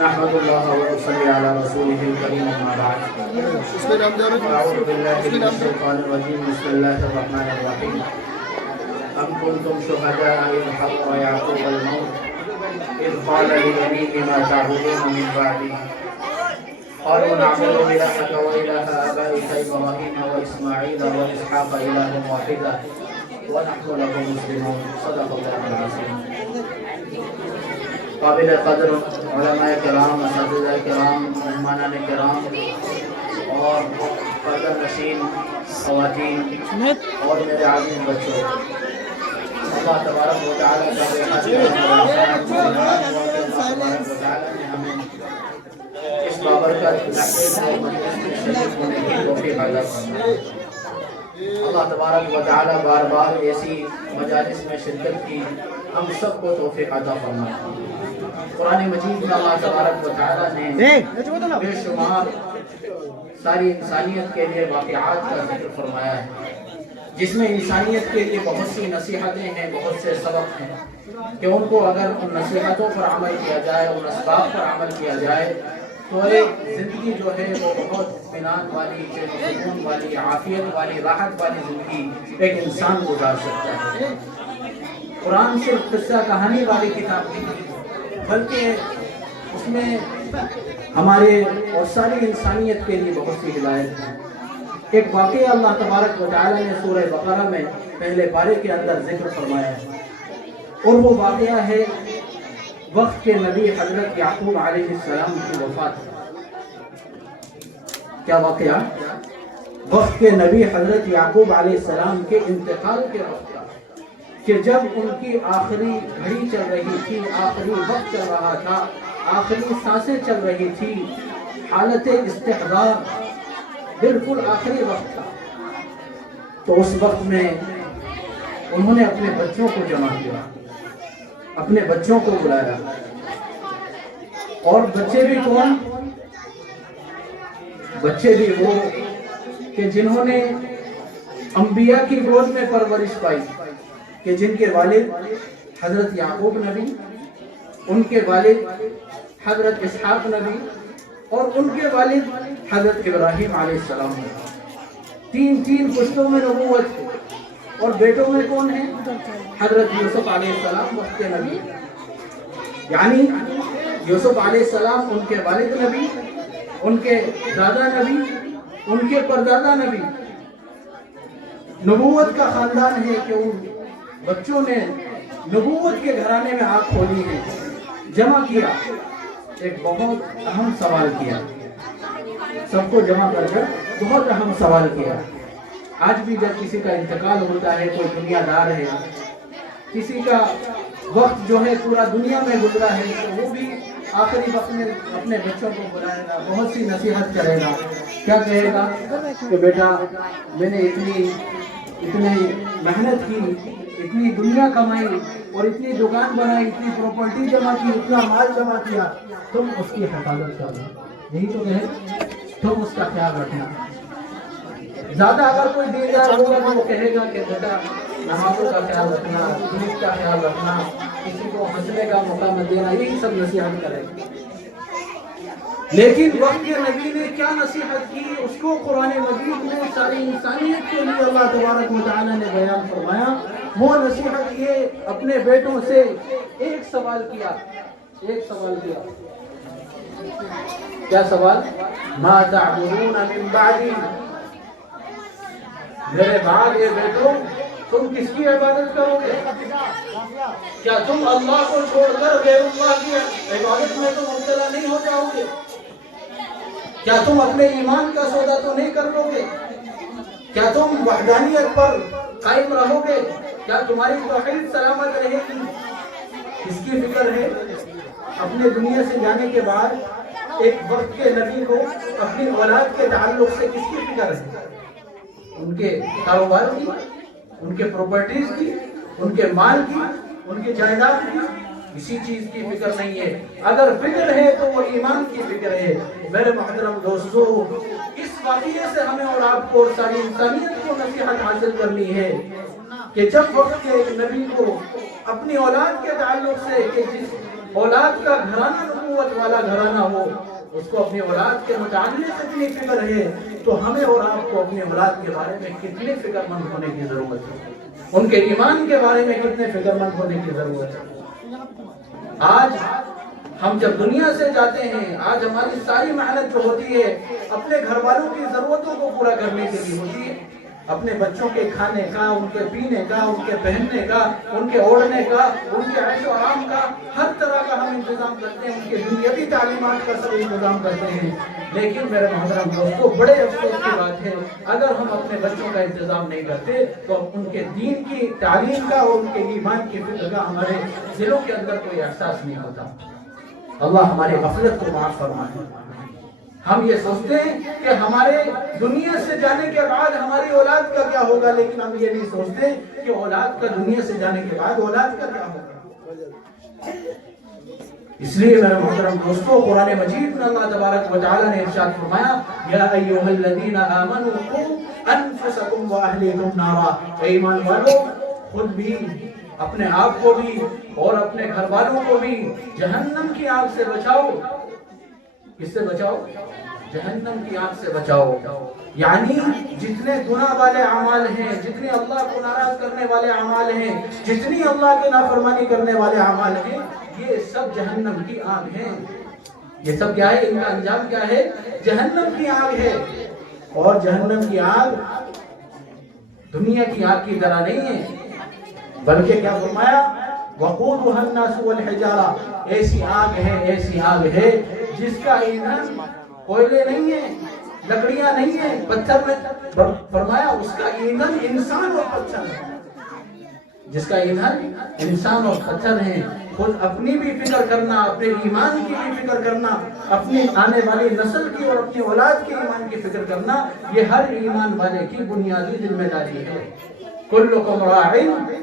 نحمد اللہ و نصلی علی رسولہ الکریم اما بعد اعوذ باللہ من الشیطان الرجیم بسم اللہ الرحمن الرحیم ام کنتم شہداء اذ حضر یعقوب الموت اذ قال لبنیہ ما تعبدون من بعدی قالوا نعبد إلهك وإله آبائك إبراهيم وإسماعيل وإسحاق إلها واحدا ونحن له مسلمون صدق الله العظيم. قابل قدر علماء کرام، اساتذہ کرام، مہمانان کرام اور پردہ نشین خواتین اور میرے عزیز بچوں، اللہ تبارک و تعالیٰ کا بے حد نے ہمیں اس بابرکت محفل اور مجلس میں شریک ہونے کی توفیق عطا فرمائے. اللہ تبارک و تعالیٰ بار بار ایسی مجالس میں شرکت کی ہم سب کو توفیق عطا فرمائے. قرآن مجید میں اللہ تبارک و تعالیٰ نے بے شمار ساری انسانیت کے لیے واقعات کا ذکر فرمایا ہے، جس میں انسانیت کے لیے بہت سی نصیحتیں ہیں، بہت سے سبق ہیں کہ ان کو اگر ان نصیحتوں پر عمل کیا جائے، ان اسباب پر عمل کیا جائے تو ایک زندگی جو ہے وہ بہت اطمینان والی، چین و سکون والی، عافیت والی، راحت والی زندگی ایک انسان گزار سکتا ہے. قرآن صرف قصہ کہانی والی کتاب نہیں بلکہ اس میں ہمارے اور ساری انسانیت کے لیے بہت سی ہدایت ہیں. ایک واقعہ اللہ تبارک و تعالیٰ نے سورہ بقرہ میں پہلے پارے کے اندر ذکر فرمایا ہے، اور وہ واقعہ ہے وقت کے نبی حضرت یعقوب علیہ السلام کی وفات. کیا واقعہ؟ وقت کے نبی حضرت یعقوب علیہ السلام کے انتقال کے وقت کا، کہ جب ان کی آخری گھڑی چل رہی تھی، آخری وقت چل رہا تھا، آخری سانسیں چل رہی تھی، حالت استحضار بالکل آخری وقت تھا. تو اس وقت میں انہوں نے اپنے بچوں کو جمع کیا، اپنے بچوں کو بلایا. اور بچے بھی کون؟ بچے بھی وہ کہ جنہوں نے انبیاء کی گود میں پرورش پائی، کہ جن کے والد حضرت یعقوب نبی، ان کے والد حضرت اسحاق نبی اور ان کے والد حضرت ابراہیم علیہ السلام. تین پشتوں میں نبوت ہے. اور بیٹوں میں کون ہیں؟ حضرت یوسف علیہ السلام وقت کے نبی، یعنی یوسف علیہ السلام ان کے والد نبی، ان کے دادا نبی، ان کے پردادا نبی. نبوت کا خاندان ہے کہ ان بچوں نے نبوت کے گھرانے میں آنکھ کھولی ہے. جمع کیا، ایک بہت اہم سوال کیا، سب کو جمع کر کر بہت اہم سوال کیا. آج بھی جب کسی کا انتقال ہوتا ہے، کوئی دنیا دار ہے، کسی کا وقت جو ہے پورا دنیا میں گزرا ہے، تو وہ بھی آخری وقت میں اپنے بچوں کو بلائے گا، بہت سی نصیحت کرے گا. کیا کہے گا کہ بیٹا میں نے اتنی محنت کی، اتنی دنیا کمائی اور اتنی دکان بنائی، اتنی پراپرٹی جمع کی، اتنا مال جمع کیا، تم اس کی حفاظت کرنا. یہی تو کہے، تم اس کا خیال رکھنا. زیادہ اگر کوئی دیندار ہوگا تو وہ کہے گا کہ بیٹا نمازوں کا خیال رکھنا، دین کا خیال رکھنا، کسی کو ہنسنے کا موقع مت دینا، یہی سب نصیحت کرے گا. لیکن وقت کے نبی نے کیا نصیحت کی، اس کو قرآن مجید میں ساری انسانیت کے لیے اللہ تبارک و تعالیٰ نے بیان فرمایا. وہ نصیحت یہ اپنے بیٹوں سے ایک سوال کیا. کیا سوال؟ ما تعبدون من بعدی، میرے بعد یہ بیٹوں تم کس کی عبادت کرو گے؟ کیا تم اللہ کو چھوڑ کر غیر اللہ کی عبادت میں تو مبتلا نہیں ہو جاؤ گے؟ کیا تم اپنے ایمان کا سودا تو نہیں کر لو گے؟ کیا تم وحدانیت پر قائم رہو گے؟ کیا تمہاری توحید سلامت رہے گی؟ کس کی فکر ہے؟ اپنے دنیا سے جانے کے بعد ایک وقت کے نبی کو اپنی اولاد کے تعلق سے کس کی فکر ہے؟ ان کے کاروبار کی، ان کے پراپرٹیز کی، ان کے مال کی، ان کے جائیداد کی، کسی چیز کی فکر نہیں ہے. اگر فکر ہے تو وہ ایمان کی فکر ہے. میرے محترم دوستو، اس واقعے سے ہمیں اور آپ کو اور ساری انسانیت کو نصیحت حاصل کرنی ہے کہ جب وقت کے نبی کو اپنی اولاد کے تعلق سے کہ جس اولاد کا گھرانہ نبوت والا گھرانہ ہو، اس کو اپنی اولاد کے متعلق اتنی فکر ہے، تو ہمیں اور آپ کو اپنی اولاد کے بارے میں کتنی فکر مند ہونے کی ضرورت ہے، ان کے ایمان کے بارے میں کتنے فکر مند ہونے کی ضرورت ہے۔ آج ہم جب دنیا سے جاتے ہیں، آج ہماری ساری محنت جو ہوتی ہے اپنے گھر والوں کی ضرورتوں کو پورا کرنے کے لیے ہوتی ہے، اپنے بچوں کے کھانے کا، ان کے پینے کا، ان کے پہننے کا، ان کے اوڑھنے کا، ان کے عیش و آرام کا، ہر طرح کا ہم انتظام کرتے ہیں، ان کے دنیاوی تعلیمات کا سب انتظام کرتے ہیں۔ لیکن میرے محترم دوستو، بڑے افسوس کی بات ہے، اگر ہم اپنے بچوں کا انتظام نہیں کرتے تو ان کے دین کی تعلیم کا اور ان کے ایمان کی فکر کا ہمارے دلوں کے اندر کوئی احساس نہیں ہوتا۔ اللہ ہماری غفلت کو معاف فرمائے۔ ہم یہ سوچتے ہیں کہ ہمارے دنیا سے جانے کے بعد ہماری اولاد کا کیا ہوگا، لیکن ہم یہ نہیں سوچتے کہ اولاد کا دنیا سے جانے کے بعد اولاد کا کیا ہوگا۔ اس لیے میرے محترم دوستو، قرآن مجید میں اللہ تبارک و تعالی نے ارشاد فرمایا، یا ایھا الذین آمنوا قوا انفسکم واہلیکم نارا، اے ایمان والو، خود بھی، اپنے آپ کو بھی اور اپنے گھر والوں کو بھی جہنم کی آگ سے بچاؤ۔ کس سے بچاؤ؟ جہنم کی آگ سے بچاؤ۔ یعنی جتنے گناہ والے اعمال ہیں، جتنے اللہ کو ناراض کرنے والے اعمال ہیں، جتنی اللہ کی نافرمانی کرنے والے اعمال ہیں، یہ سب جہنم کی آگ ہیں۔ یہ سب کیا ہے؟ ان کا انجام کیا ہے؟ جہنم کی آگ ہے۔ اور جہنم کی آگ دنیا کی آگ کی طرح نہیں ہے، بلکہ کیا فرمایا؟ وقودها الناس والحجارہ، ایسی آگ ہے، ایسی آگ ہے جس کا ایندھن کوئلے نہیں ہے، لکڑیاں نہیں ہیں، پتھر میں، فرمایا اس کا ایندھن انسان اور پتھر ہے، جس کا ایندھن انسان اور پتھر ہیں۔ خود اپنی بھی فکر کرنا، اپنے ایمان کی بھی فکر کرنا، اپنی آنے والی نسل کی اور اپنی اولاد کے ایمان کی فکر کرنا، یہ ہر ایمان والے کی بنیادی ذمہ داری ہے۔ کلکم راع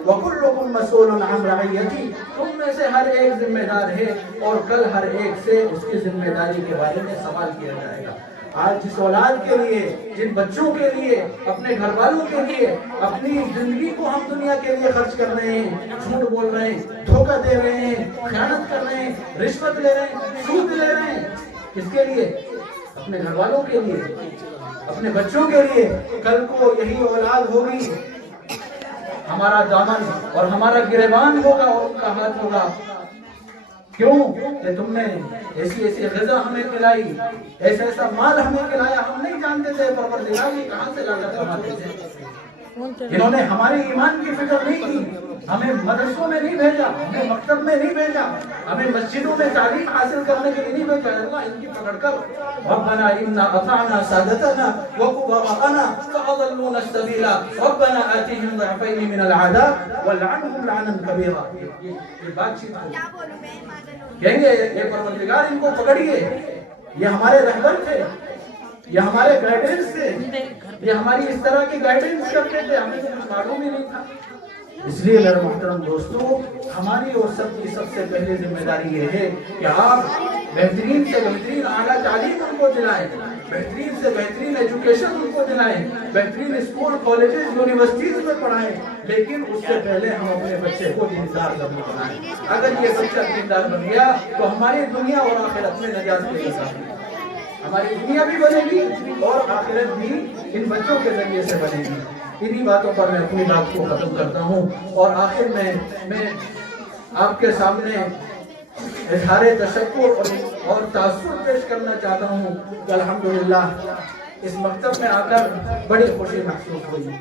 وکلکم مسئول عن رعیتہ، تم میں سے ہر ایک ذمہ دار ہے اور کل ہر ایک سے اس کی ذمہ داری کے بارے میں سوال کیا جائے گا۔ آج جس اولاد کے لیے، جن بچوں کے لیے، اپنے گھر والوں کے لیے اپنی زندگی کو ہم دنیا کے لیے خرچ کر رہے ہیں، جھوٹ بول رہے ہیں، دھوکہ دے رہے ہیں، خیانت کر رہے ہیں، رشوت لے رہے ہیں، سود لے رہے ہیں، کس کے لیے؟ اپنے گھر والوں کے لیے، اپنے بچوں کے لیے۔ کل کو یہی اولاد ہوگی، ہمارا دامن اور ہمارا گریبان ہوگا اور ان کا ہاتھ ہوگا۔ کیوں کہ تم نے ایسی ایسی غذا ہمیں کھلائی، ایسا ایسا مال ہمیں کھلایا، ہم نہیں جانتے تھے پروردگار یہ کہاں سے لاگت کماتے تھے۔ انہوں نے ہماری ایمان کی فکر نہیں کی، ہمیں مدرسوں میں نہیں بھیجا، ہمیں مکتب میں نہیں بھیجا، ہمیں مسجدوں میں تعلیم حاصل کرنے کے لیے نہیں بھیجا۔ اللہ ان کی پکڑ کر، ربنا انا اطعنا سادتنا وكبراءنا فاضلونا السبيل ربنا آتهم ضعفين من العذاب والعنهم لعنا كبيرا۔ یہ بات چیت کہیں گے یہ پروردگار ان کو پکڑیے، یہ ہمارے رہبر تھے، یہ ہمارے گائیڈنس تھے، یہ ہماری اس طرح کی گائیڈنس کرتے تھے، ہمیں تو کچھ معلوم ہی نہیں تھا۔ اس لیے میرے محترم دوستو، ہماری اور سب کی سب سے پہلے ذمہ داری یہ ہے کہ آپ بہترین سے بہترین اعلیٰ تعلیم ان کو دلائیں، بہترین سے بہترین ایجوکیشن ان کو دلائیں، بہترین اسکول، کالجز، یونیورسٹیز میں پڑھائیں، لیکن اس سے پہلے ہم اپنے بچے کو دیندار بنائیں۔ اگر یہ بچہ دیندار بن گیا تو ہماری دنیا اور آخرت میں نجات ملے گی، ہماری دنیا بھی بنے گی اور آخرت بھی ان بچوں کے ذریعے سے بنے گی۔ انہی باتوں پر میں اپنی بات کو ختم کرتا ہوں اور آخر میں آپ کے سامنے اظہار تشکر اور تأثر پیش کرنا چاہتا ہوں کہ الحمدللہ اس مکتب میں آ کر بڑی خوشی محسوس ہوئی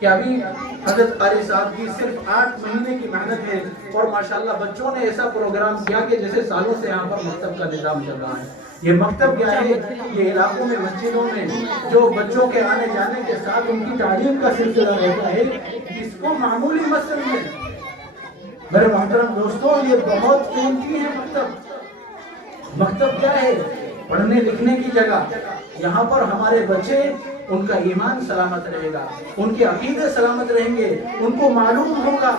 کہ ابھی حضرت قاری صاحب کی صرف 8 مہینے کی محنت ہے اور ماشاءاللہ بچوں نے ایسا پروگرام کیا کہ جیسے سالوں سے یہاں پر مکتب کا نظام چل رہا ہے۔ یہ مکتب کیا ہے؟ یہ علاقوں میں، مسجدوں میں جو بچوں کے آنے جانے کے ساتھ ان کی تعلیم کا سلسلہ رہتا ہے، اس کو معمولی مت سمجھیں میرے محترم دوستوں، یہ بہت قیمتی ہے مکتب۔ مکتب کیا ہے؟ پڑھنے لکھنے کی جگہ۔ یہاں پر ہمارے بچے، ان کا ایمان سلامت رہے گا، ان کے عقیدے سلامت رہیں گے، ان کو معلوم ہوگا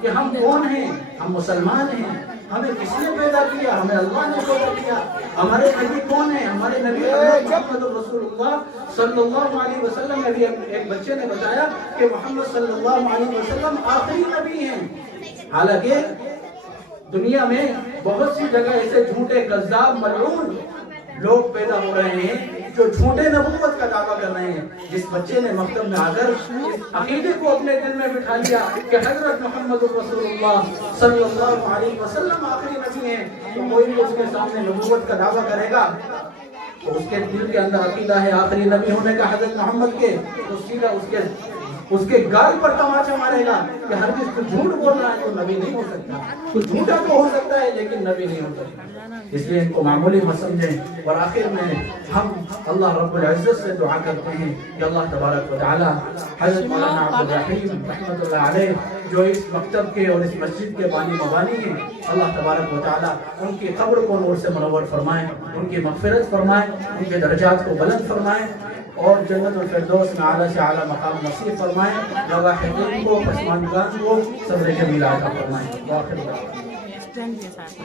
کہ ہم کون ہیں، ہم مسلمان ہیں، ہمیں کس نے پیدا کیا، ہمیں اللہ نے پیدا کیا، ہمارے نبی کون ہیں، ہمارے نبی محمد رسول اللہ صلی اللہ علیہ وسلم نے بھی ایک بچے نے بتایا کہ محمد صلی اللہ علیہ وسلم آخری نبی ہیں، حالانکہ دنیا میں بہت سی جگہ ایسے جھوٹے کذاب ملعون لوگ پیدا ہو رہے ہیں جو جھوٹے نبوت کا دعویٰ کر رہے ہیں. جس بچے نے مکتب میں آ کر اس عقیدے کو اپنے دل میں بٹھا لیا کہ حضرت محمد رسول اللہ صلی اللہ علیہ وسلم آخری نبی ہیں، تو کوئی بھی اس کے سامنے نبوت کا دعویٰ کرے گا تو اس کے دل کے اندر عقیدہ ہے آخری نبی ہونے کا حضرت محمد کے، تو سیدھا اس کے گال پر تماچا مارے گا کہ ہرگز تو جھوٹ بول رہا ہے تو نبی نہیں ہو سکتا. تو جھوٹا تو ہو سکتا ہے لیکن نبی نہیں ہو سکتا. اس لیے ان کو معمولی مت سمجھیں. اور آخر میں ہم اللہ رب العزت سے دعا کرتے ہیں کہ اللہ تبارک و تعالی حضرت مولانا عبد الرحیم رحمۃ اللہ علیہ جو اس مکتب کے اور اس مسجد کے بانی مبانی ہیں، اللہ تبارک و تعالی ان کی قبر کو نور سے منور فرمائیں، ان کی مغفرت فرمائیں، ان کے درجات کو بلند فرمائیں اور جنت الفردوس میں اعلیٰ سے اعلیٰ مقام نصیب فرمائیں. لواحقین کو، پسماندگان کو صبر جمیل عطا فرمائیں.